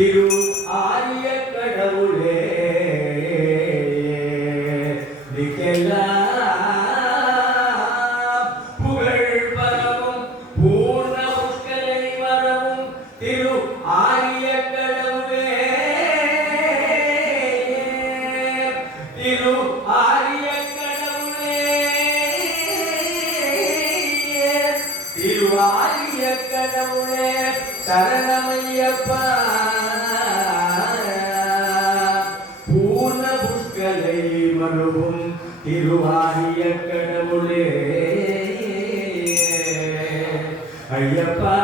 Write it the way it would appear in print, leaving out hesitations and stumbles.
திரு ஆரிய கடவுளே புகழ் பரவும் பூர்ண புஷ்கலை வரவும் திரு ஆரிய கடவுளே திரு ஆரிய கடவுளே திரு ஆரிய கடவுளே சரணமையப்பா பூர்ண புஷ்கலை மருவும் திருவாரிய கடவுளே ஐயப்பா